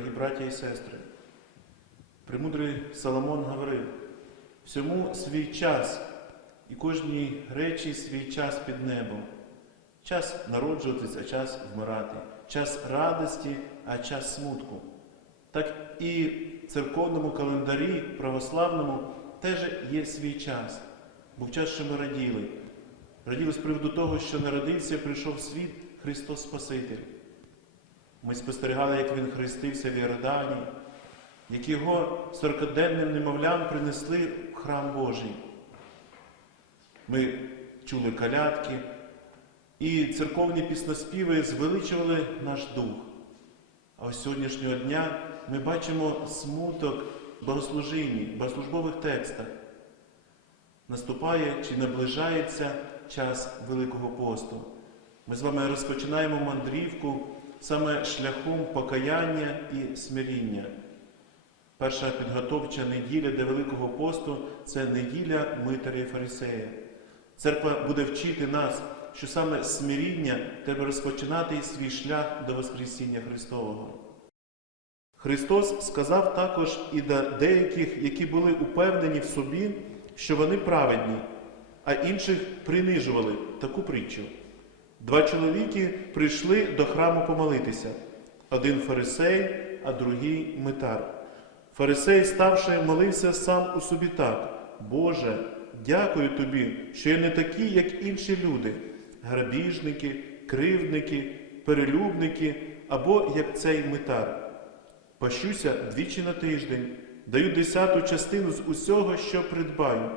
дорогі браті і сестри. Премудрий Соломон говорив, всьому свій час і кожній речі свій час під небом. Час народжуватись, а час вмирати, час радості, а час смутку. Так і в церковному календарі православному теж є свій час. Був час, що ми раділи. Раділи з приводу того, що народився, прийшов в світ Христос Спаситель. Ми спостерігали, як Він хрестився в Іордані, як його сорокаденним немовлям принесли в храм Божий. Ми чули калятки, і церковні пісноспіви звеличували наш дух. А ось сьогоднішнього дня ми бачимо смуток богослужінні, богослужбових текстах. Наступає чи наближається час Великого посту. Ми з вами розпочинаємо мандрівку саме шляхом покаяння і смиріння. Перша підготовча неділя до Великого посту це неділя Митаря і Фарисея. Церква буде вчити нас, що саме смиріння треба розпочинати свій шлях до Воскресіння Христового. Христос сказав також і до деяких, які були упевнені в собі, що вони праведні, а інших принижували таку притчу. Два чоловіки прийшли до храму помолитися: один фарисей, а другий митар. Фарисей, ставши, молився сам у собі так: Боже, дякую тобі, що я не такий, як інші люди, грабіжники, кривдники, перелюбники або як цей митар. Пащуся двічі на тиждень, даю десяту частину з усього, що придбаю.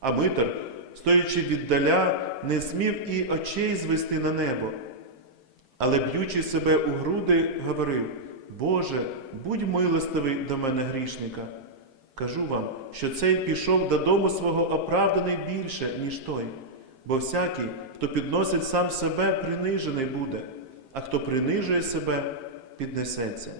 А митар, стоячи віддаля, не змів і очей звести на небо, але б'ючи себе у груди, говорив: Боже, будь милостивий до мене грішника. Кажу вам, що цей пішов додому свого оправданий більше, ніж той, бо всякий, хто підносить сам себе, принижений буде, а хто принижує себе, піднесеться.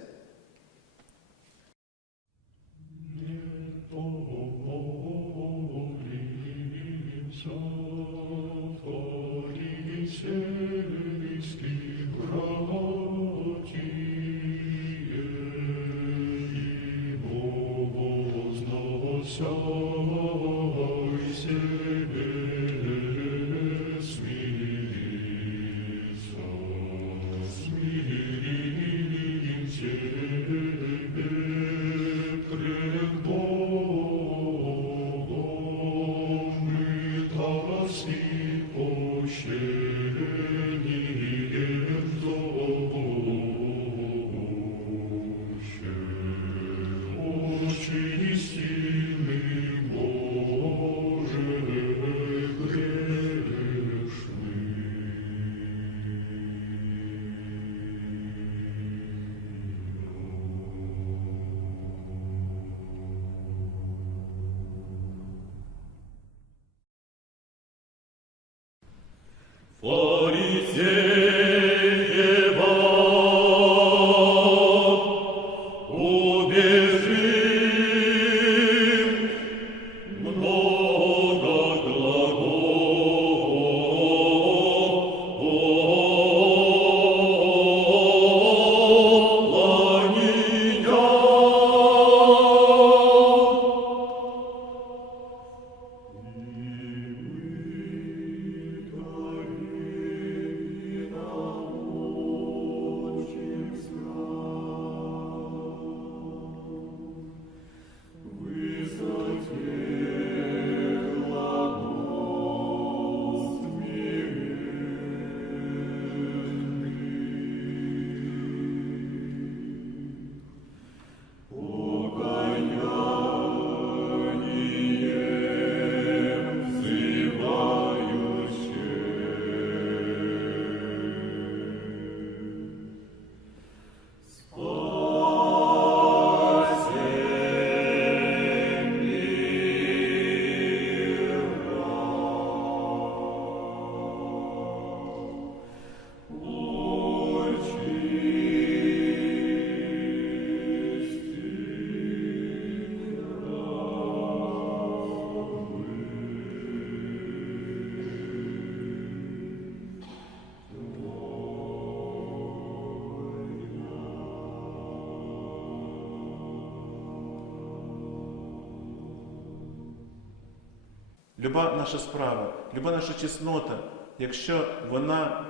Люба наша справа, люба наша чеснота, якщо вона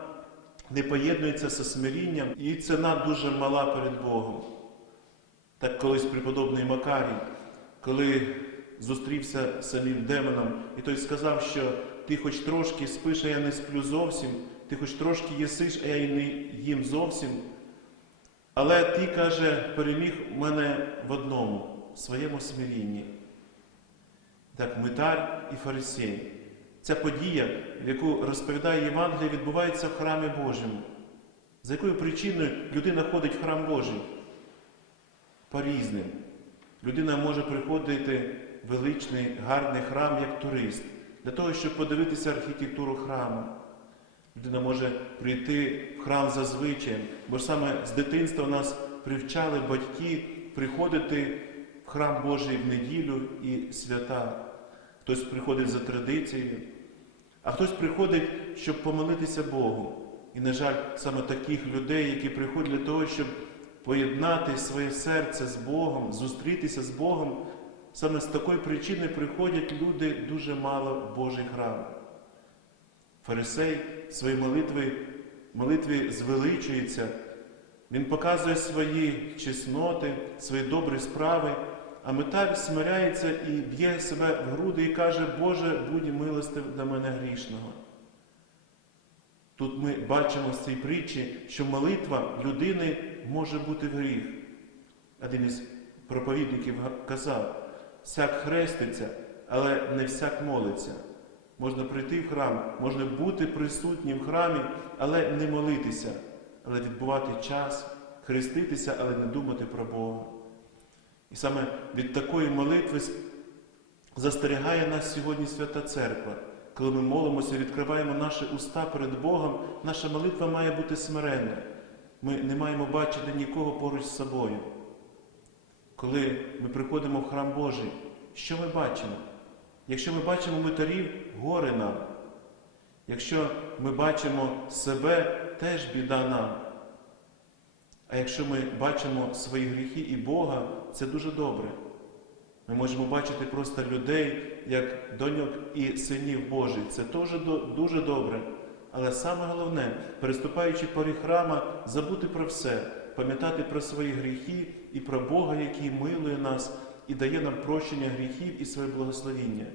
не поєднується зі смирінням, її ціна дуже мала перед Богом. Так колись преподобний Макарій, коли зустрівся з самим демоном, і той сказав, що ти хоч трошки спиш, а я не сплю зовсім, ти хоч трошки їсиш, а я й не їм зовсім. Але ти, каже, переміг мене в одному, в своєму смирінні. Так, митар і фарисей. Ця подія, яку розповідає Євангеліє, відбувається в храмі Божому. За якою причиною людина ходить в храм Божий? По різним. Людина може приходити в величний, гарний храм як турист, для того, щоб подивитися архітектуру храму. Людина може прийти в храм за звичаєм, бо саме з дитинства нас привчали батьки приходити в храм Божий в неділю і свята. Хтось приходить за традицією, а хтось приходить, щоб помолитися Богу. І, на жаль, саме таких людей, які приходять для того, щоб поєднати своє серце з Богом, зустрітися з Богом, саме з такої причини приходять люди дуже мало в Божий храм. Фарисей в своїй молитві, молитві звеличується, він показує свої чесноти, свої добрі справи, а митар смиряється і б'є себе в груди і каже, Боже, будь милостив для мене грішного. Тут ми бачимо з цієї притчі, що молитва людини може бути в гріх. Один із проповідників казав, всяк хреститься, але не всяк молиться. Можна прийти в храм, можна бути присутнім в храмі, але не молитися, але відбувати час, хреститися, але не думати про Бога. І саме від такої молитви застерігає нас сьогодні Свята Церква. Коли ми молимося, відкриваємо наші уста перед Богом, наша молитва має бути смиренна. Ми не маємо бачити нікого поруч з собою. Коли ми приходимо в храм Божий, що ми бачимо? Якщо ми бачимо митарів, горе нам. Якщо ми бачимо себе, теж біда нам. А якщо ми бачимо свої гріхи і Бога, це дуже добре. Ми можемо бачити просто людей, як доньок і синів Божих. Це теж дуже добре. Але саме головне, переступаючи поріг храма, забути про все, пам'ятати про свої гріхи і про Бога, який милує нас і дає нам прощення гріхів і своє благословіння.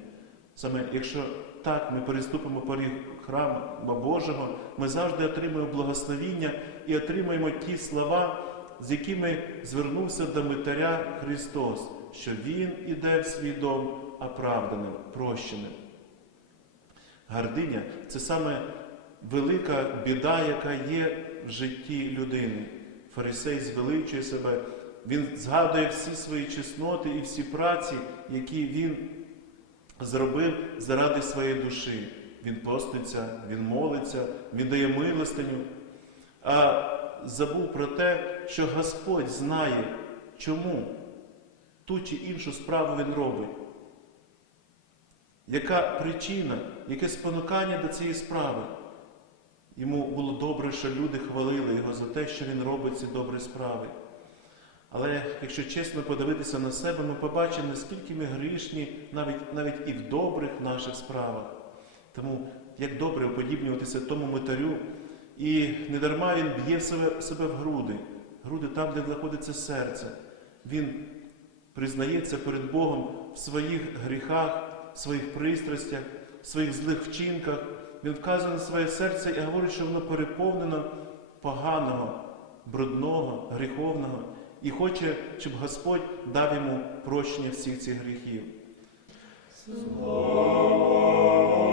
Саме якщо так ми переступимо поріг храму Божого, ми завжди отримуємо благословіння і отримаємо ті слова, з якими звернувся до митаря Христос, що Він іде в свій дом оправданим, прощеним. Гординя це саме велика біда, яка є в житті людини. Фарисей звеличує себе, він згадує всі свої чесноти і всі праці, які він зробив заради своєї душі. Він поститься, він молиться, він дає милостиню, а забув про те, що Господь знає, чому ту чи іншу справу він робить. Яка причина, яке спонукання до цієї справи? Йому було добре, що люди хвалили його за те, що він робить ці добрі справи. Але якщо чесно подивитися на себе, ми побачимо, наскільки ми грішні навіть, навіть і в добрих наших справах. Тому як добре уподібнюватися тому митарю, і недарма він б'є себе, себе в груди, груди там, де знаходиться серце. Він признається перед Богом в своїх гріхах, в своїх пристрастях, в своїх злих вчинках. Він вказує на своє серце і говорить, що воно переповнено поганого, брудного, гріховного, і хоче, щоб Господь дав йому прощення всіх цих гріхів. Отвергни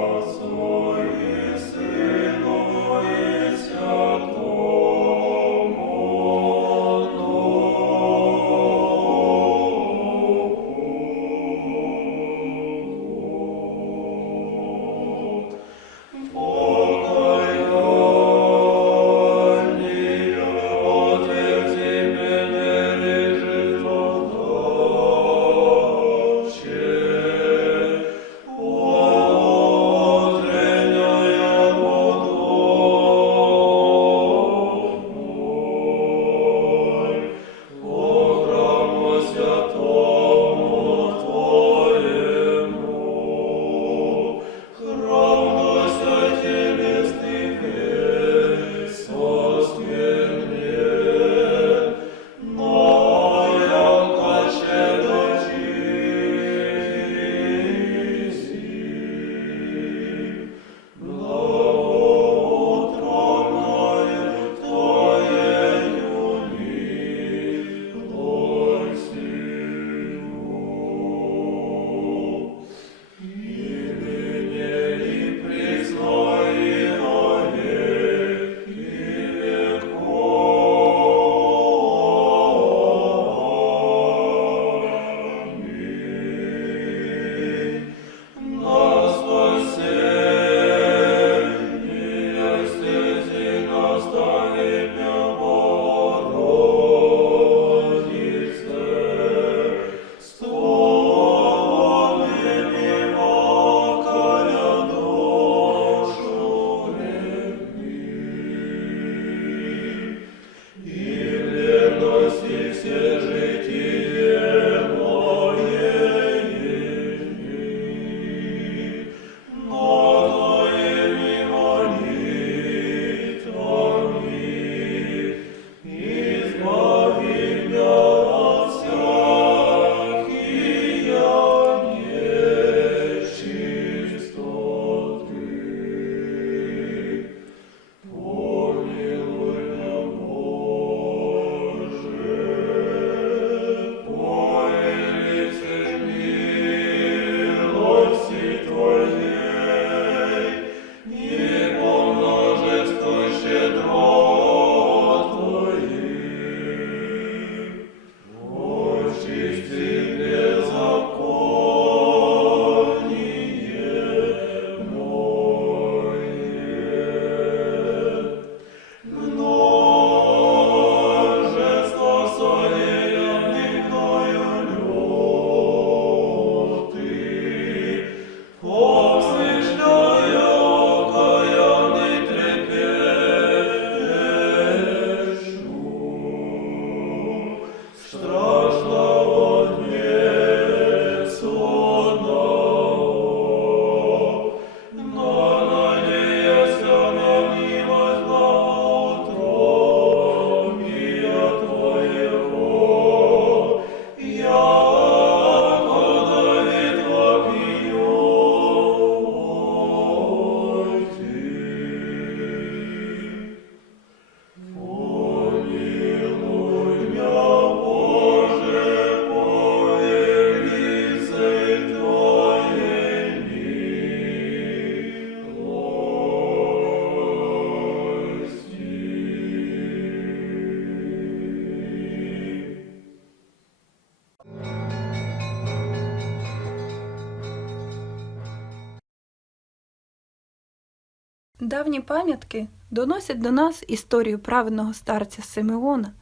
Давні пам'ятки доносять до нас історію праведного старця Симеона,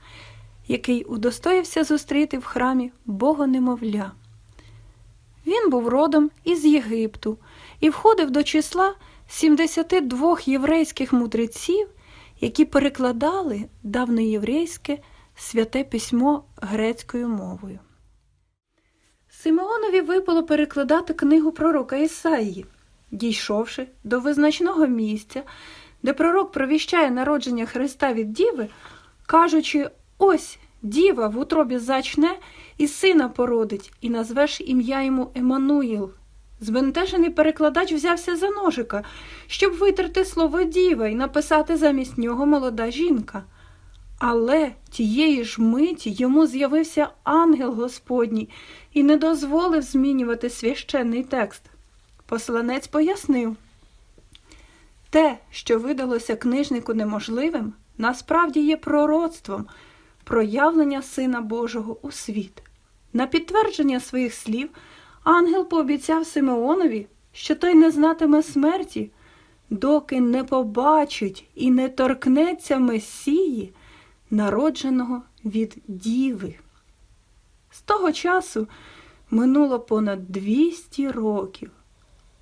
який удостоївся зустріти в храмі Богонемовля. Він був родом із Єгипту і входив до числа 72 єврейських мудреців, які перекладали давноєврейське святе письмо грецькою мовою. Симеонові випало перекладати книгу пророка Ісаїї. Дійшовши до визначного місця, де пророк провіщає народження Христа від Діви, кажучи: ось діва в утробі зачне і сина породить, і назвеш ім'я йому Еммануїл. Збентежений перекладач взявся за ножика, щоб витерти слово діва і написати замість нього молода жінка. Але тієї ж миті йому з'явився ангел Господній і не дозволив змінювати священний текст. Посланець пояснив те, що видалося книжнику неможливим, насправді є пророцтвом проявлення Сина Божого у світ. На підтвердження своїх слів ангел пообіцяв Симеонові, що той не знатиме смерті, доки не побачить і не торкнеться Месії, народженого від Діви. З того часу минуло понад 200 років.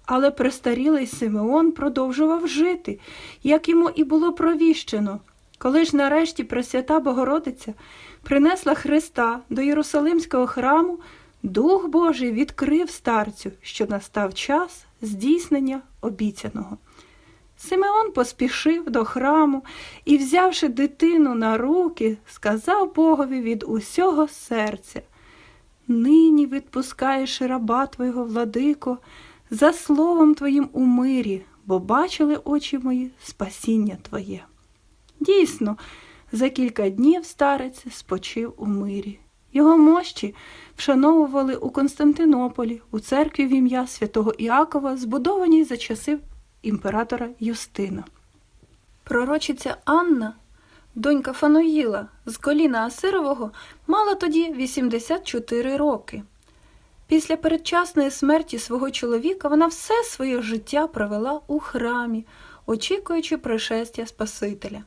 Але престарілий Симеон продовжував жити, як йому і було провіщено. Коли ж нарешті Пресвята Богородиця принесла Христа до Єрусалимського храму, Дух Божий відкрив старцю, що настав час здійснення обіцяного. Симеон поспішив до храму і, взявши дитину на руки, сказав Богові від усього серця Нині відпускаєш раба твого, владико, за словом твоїм у мирі, бо бачили очі мої спасіння твоє. Дійсно, за кілька днів старець спочив у мирі. Його мощі вшановували у Константинополі, у церкві в ім'я святого Іакова, збудованій за часів імператора Юстина. Пророчиця Анна, донька Фануїла з коліна Асирового, мала тоді 84 роки. Після передчасної смерті свого чоловіка вона все своє життя провела у храмі, очікуючи пришестя Спасителя.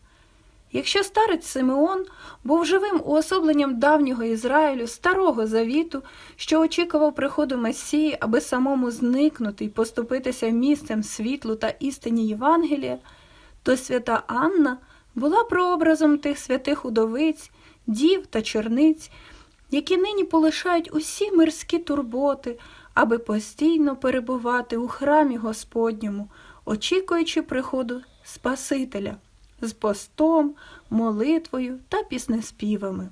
Якщо старець Симеон був живим уособленням давнього Ізраїлю, старого завіту, що очікував приходу Месії, аби самому зникнути і поступитися місцем світлу та істині Євангелія, то свята Анна була прообразом тих святих удовиць, дів та черниць, які нині полишають усі мирські турботи, аби постійно перебувати у храмі Господньому, очікуючи приходу Спасителя з постом, молитвою та піснеспівами.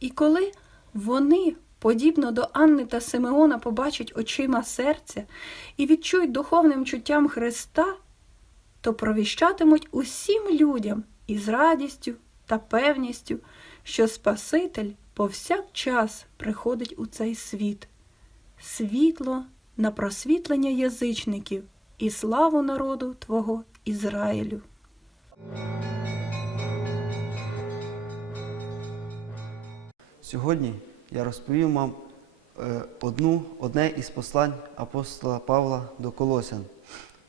І коли вони, подібно до Анни та Симеона, побачать очима серця і відчують духовним чуттям Христа, то провіщатимуть усім людям із радістю та певністю, що Спаситель повсякчас приходить у цей світ, світло на просвітлення язичників і славу народу Твого Ізраїлю. Сьогодні я розповім вам е, одну, одне із послань апостола Павла до Колосян.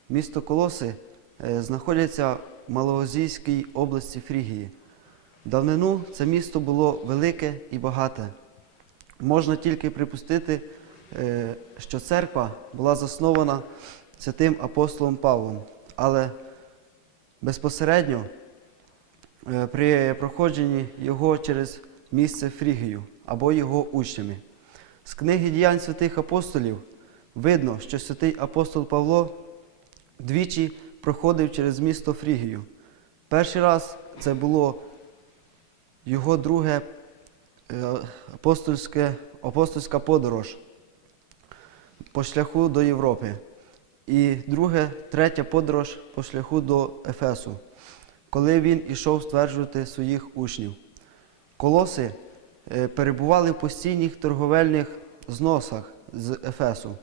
Місто Колоси е, знаходиться в Малоазійській області Фрігії. Давнину це місто було велике і багате. Можна тільки припустити, е, що церква була заснована святим апостолом Павлом, але безпосередньо е, при проходженні його через місце Фрігію або його учнями. З книги діянь святих апостолів видно, що святий апостол Павло двічі проходив через місто Фрігію. Перший раз це було його друге е, апостольське, апостольська подорож по шляху до Європи. І друге, третя подорож по шляху до Ефесу, коли він ішов стверджувати своїх учнів. Колоси е, перебували в постійних торговельних зносах з Ефесу.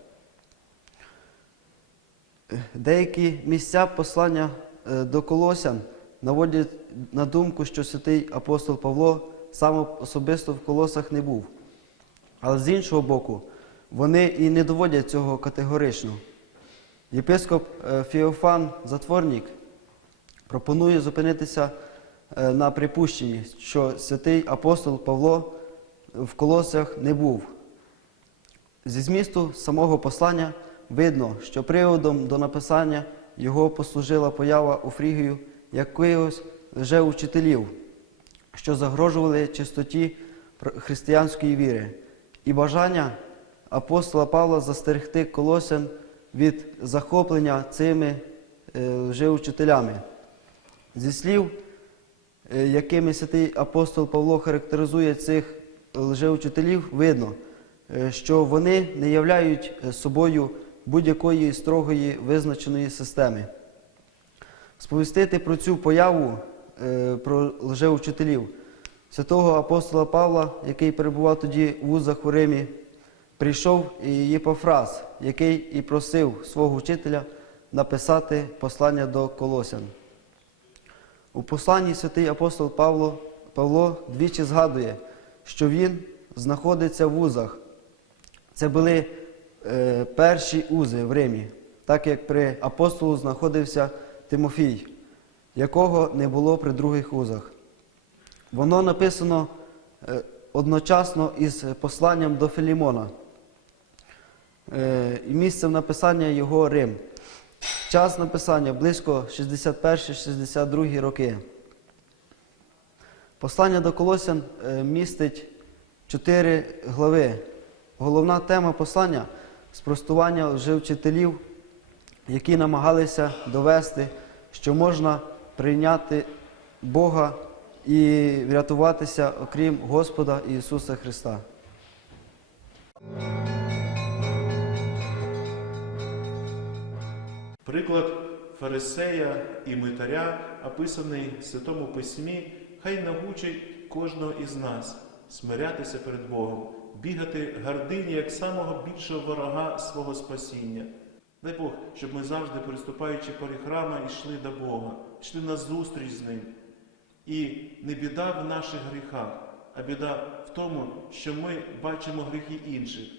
Е, Деякі місця послання до Колосян наводять на думку, що святий апостол Павло сам особисто в колосах не був. Але з іншого боку, вони і не доводять цього категорично. Єпископ е, Феофан Затворник пропонує зупинитися е, на припущенні, що святий апостол Павло в колосах не був. Зі змісту самого послання видно, що приводом до написання його послужила поява у Фрігію якогось лжеучителів, що загрожували чистоті християнської віри, і бажання апостола Павла застерегти колосян від захоплення цими е, лжеучителями. Зі слів, е, якими святий апостол Павло характеризує цих лжеучителів, видно, е, що вони не являють собою будь-якої строгої визначеної системи. Сповістити про цю появу е, про лжеучителів святого апостола Павла, який перебував тоді в вузах у Римі, прийшов і Єпофраз, який і просив свого вчителя написати послання до Колосян. У посланні святий апостол Павло, Павло двічі згадує, що він знаходиться в вузах. Це були е, перші узи в Римі, так як при апостолу знаходився Тимофій, якого не було при других узах. Воно написано е, одночасно із посланням до Філімона. Е, і місцем написання його Рим. Час написання близько 61-62 роки. Послання до Колосян е, містить чотири глави. Головна тема послання спростування лжевчителів, які намагалися довести, що можна прийняти Бога і врятуватися окрім Господа Ісуса Христа. Приклад фарисея і митаря, описаний в Святому Письмі, хай навчить кожного із нас смирятися перед Богом, бігати гордині як самого більшого ворога свого спасіння. Дай Бог, щоб ми завжди, переступаючи храма, йшли до Бога, йшли на зустріч з Ним. І не біда в наших гріхах, а біда в тому, що ми бачимо гріхи інших.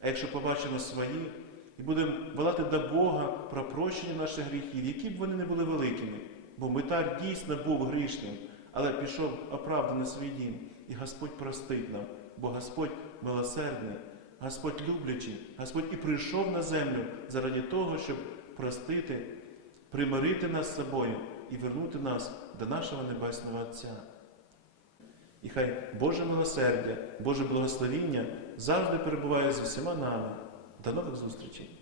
А якщо побачимо свої, і будемо волати до Бога про прощення наших гріхів, які б вони не були великими, бо митар дійсно був грішним, але пішов оправданий свій дім, і Господь простить нам, бо Господь милосердний, Господь люблячий, Господь і прийшов на землю заради того, щоб простити, примирити нас з собою і вернути нас до нашого Небесного Отця. І хай Боже милосердя, Боже благословіння завжди перебуває з усіма нами. До нових зустрічей!